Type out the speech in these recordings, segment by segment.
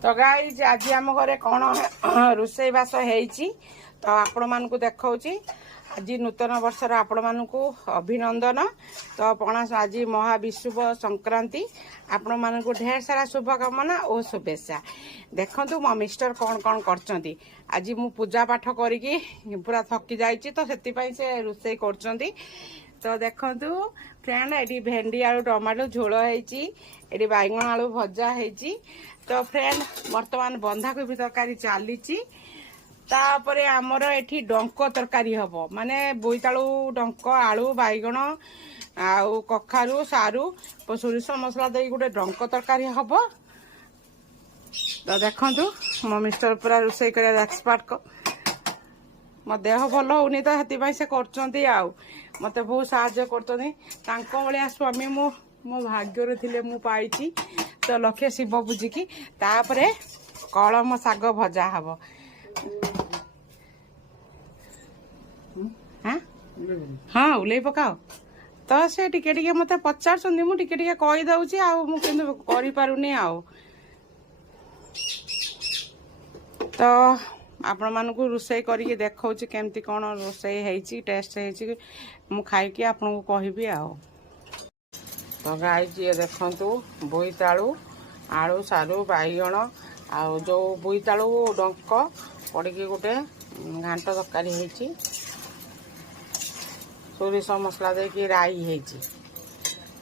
तो गाइज आज आम घरे कौन रोसई बास होती तो आपण मानक देखा आज नूतन वर्षर आपण मानक अभिनंदन। तो पणा आज महाविषुव संक्रांति आपण मानक ढेर सारा शुभकामना और शुभेच्छा। देखंतु मो मिस्टर कौन कौन करचंती आज मु पूजा पाठ करी पूरा थकी जाइए तो से रोसई करचंती। तो देखंतु फ्रेंड ये भेंडी आलू टमाटो झोल होती बैगन आलू भजा होती। तो फ्रेंड बर्तमान बंधाकोबी तरकारी चली तापरे आमर एठी डंक तरकारी हम माने बोईतालू डंक आलू बैगन आउ कखारू सारू सोरिष मसला दे गोटे डंक तरकारी हम। तो देखंतु मो मिस्टर पूरा रोसई कर एक्सपर्ट मो देह भल होनी तो हेतिपाई से करचंती आउ मते बहुत साहाय्य करचंती तांको भलिया स्वामी मो भाग्य थिले मु पाइची। तो लक्ष्य शिव पूजिकी तापरे कलम शाग भजा हम। हाँ उल्लै पकाओ तो से टिके टिके मते पचार मु टिके टिके कहि दउची आ मु किंतु करि पारुनी आ। तो आपण मानकु रोसई करिके देखौची केमती कोन रोसई हेची टेस्ट हेची मु खाइ के आपन को कहबी आ। तो गाइज ये देखंतु बोईतालू आलू सारू बैगन आउ जो बोईतालू डंक पड़ी गोटे घांट तरकारी होती सोरिष मसला देकी राई होती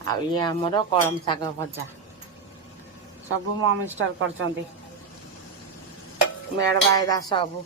आ ये आमर कलम शाग भजा सब मो मिस्टर करचंती मेड़ बायदा सब।